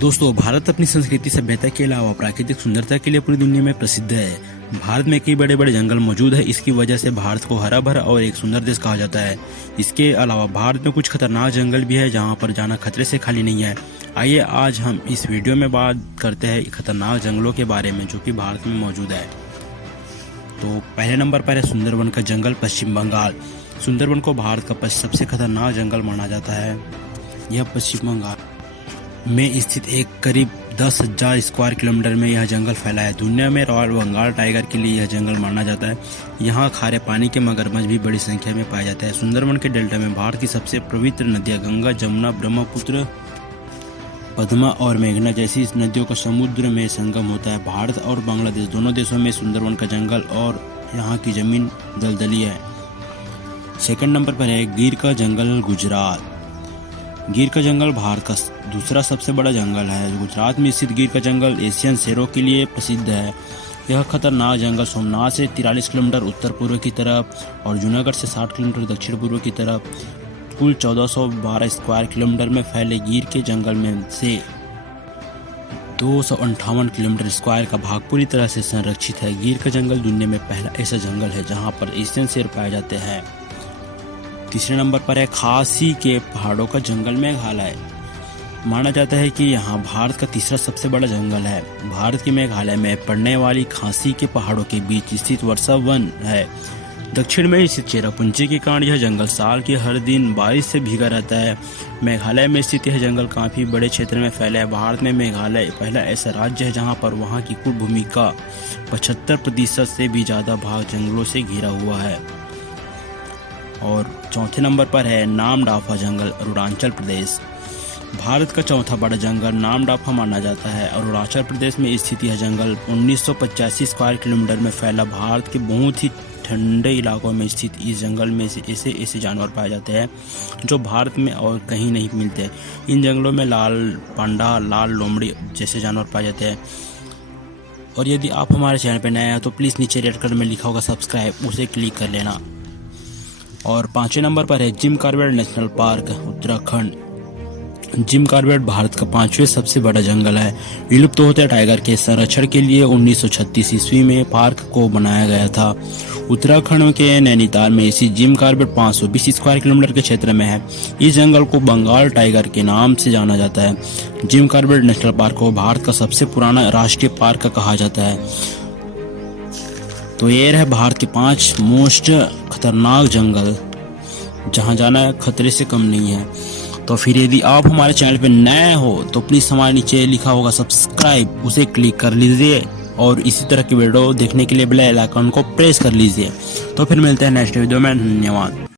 दोस्तों, भारत अपनी संस्कृति, सभ्यता के अलावा प्राकृतिक सुंदरता के लिए पूरी दुनिया में प्रसिद्ध है। भारत में कई बड़े बड़े जंगल मौजूद है। इसकी वजह से भारत को हरा भरा और एक सुंदर देश कहा जाता है। इसके अलावा भारत में कुछ खतरनाक जंगल भी है जहां पर जाना खतरे से खाली नहीं है। आइए आज हम इस वीडियो में बात करते हैं खतरनाक जंगलों के बारे में जो कि भारत में मौजूद है। तो पहले नंबर पर है सुंदरवन का जंगल, पश्चिम बंगाल। सुंदरवन को भारत का सबसे खतरनाक जंगल माना जाता है। यह पश्चिम बंगाल में स्थित एक करीब 10,000 स्क्वायर किलोमीटर में यह जंगल फैला है। दुनिया में रॉयल बंगाल टाइगर के लिए यह जंगल माना जाता है। यहाँ खारे पानी के मगरमच्छ भी बड़ी संख्या में पाए जाते हैं। सुंदरवन के डेल्टा में भारत की सबसे पवित्र नदियाँ गंगा, जमुना, ब्रह्मपुत्र, पद्मा और मेघना जैसी इस नदियों का समुद्र में संगम होता है। भारत और बांग्लादेश दोनों देशों में सुंदरवन का जंगल और यहाँ की जमीन दलदली है। सेकंड नंबर पर है गिर का जंगल, गुजरात। गिर का जंगल भारत का दूसरा सबसे बड़ा जंगल है। गुजरात में स्थित गिर का जंगल एशियन शेरों के लिए प्रसिद्ध है। यह खतरनाक जंगल सोमनाथ से 43 किलोमीटर उत्तर पूर्व की तरफ और जूनागढ़ से 60 किलोमीटर दक्षिण पूर्व की तरफ कुल 1412 स्क्वायर किलोमीटर में फैले गिर के जंगल में से 258 किलोमीटर स्क्वायर का भाग पूरी तरह से संरक्षित है। गिर का जंगल दुनिया में पहला ऐसा जंगल है जहाँ पर एशियन शेर पाए जाते हैं। तीसरे नंबर पर है खासी के पहाड़ों का जंगल, मेघालय। माना जाता है कि यहाँ भारत का तीसरा सबसे बड़ा जंगल है। भारत के मेघालय में पड़ने वाली खासी के पहाड़ों के बीच स्थित वर्षा वन है। दक्षिण में स्थित चेरापूंजी के कारण यह जंगल साल के हर दिन बारिश से भीगा रहता है। मेघालय में स्थित यह जंगल काफी बड़े क्षेत्र में फैला है। भारत में मेघालय पहला ऐसा राज्य है जहाँ पर वहाँ की कुल भूमि का 75% से भी ज्यादा भाग जंगलों से घिरा हुआ है। और चौथे नंबर पर है नामदाफा जंगल, अरुणाचल प्रदेश। भारत का चौथा बड़ा जंगल नामदाफा माना जाता है। अरुणाचल प्रदेश में स्थित यह जंगल 1985 स्क्वायर किलोमीटर में फैला। भारत के बहुत ही ठंडे इलाकों में स्थित इस जंगल में से ऐसे जानवर पाए जाते हैं जो भारत में और कहीं नहीं मिलते। इन जंगलों में लाल पांडा, लाल लोमड़ी जैसे जानवर पाए जाते हैं। और यदि आप हमारे चैनल पर नए हैं तो प्लीज़ नीचे रेड कलर में लिखा होगा सब्सक्राइब, उसे क्लिक कर लेना। और पांचवें नंबर पर है Jim Corbett national park, Uttarakhand. Jim Corbett Bharat का पांचवें सबसे बड़ा जंगल है। विलुप्त होते टाइगर के संरक्षण के लिए 1936 ईस्वी में पार्क को बनाया गया था। उत्तराखंड के नैनीताल में स्थित जिम कॉर्बेट 520 स्क्वायर किलोमीटर के क्षेत्र में है। इस जंगल को बंगाल टाइगर के नाम से जाना जाता है। जिम कॉर्बेट नेशनल पार्क को भारत का सबसे पुराना राष्ट्रीय पार्क कहा जाता है। तो ये रहे भारत के 5 मोस्ट खतरनाक जंगल जहां जाना खतरे से कम नहीं है। तो फिर यदि आप हमारे चैनल पे नए हो तो प्लीज़ हमारे नीचे लिखा होगा सब्सक्राइब, उसे क्लिक कर लीजिए और इसी तरह की वीडियो देखने के लिए बेल आइकन को प्रेस कर लीजिए। तो फिर मिलते हैं नेक्स्ट वीडियो में। धन्यवाद।